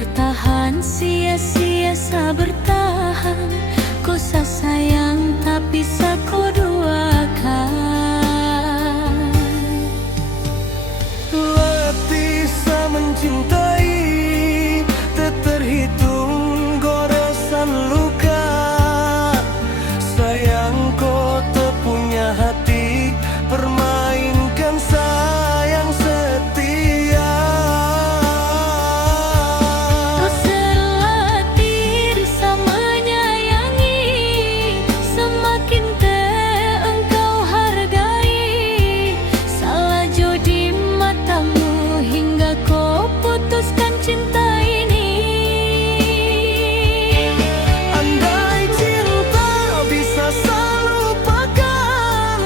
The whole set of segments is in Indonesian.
bertahan sia-sia sa bertahan. Ko sa sayang tapi sa ko duakan. Letih sa mencintai, tak terhitung goresan luka. Sayang kau tak punya hati, permainkan sayang setia. Kau selatih sa menyayangi, semakin engkau hargai. Salah jo di matamu hingga kau putuskan cinta ini. Andai cinta bisa saya lupakan,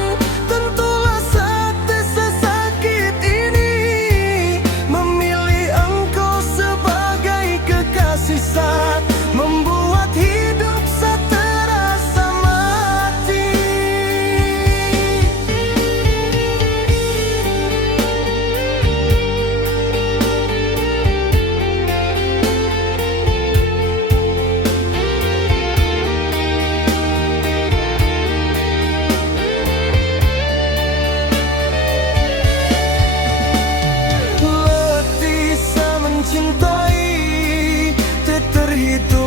tentulah sakit sesakit ini. Memilih engkau sebagai kekasih saat membuat hidup saya terasa mati. Letih sa mencintai, tak terhitung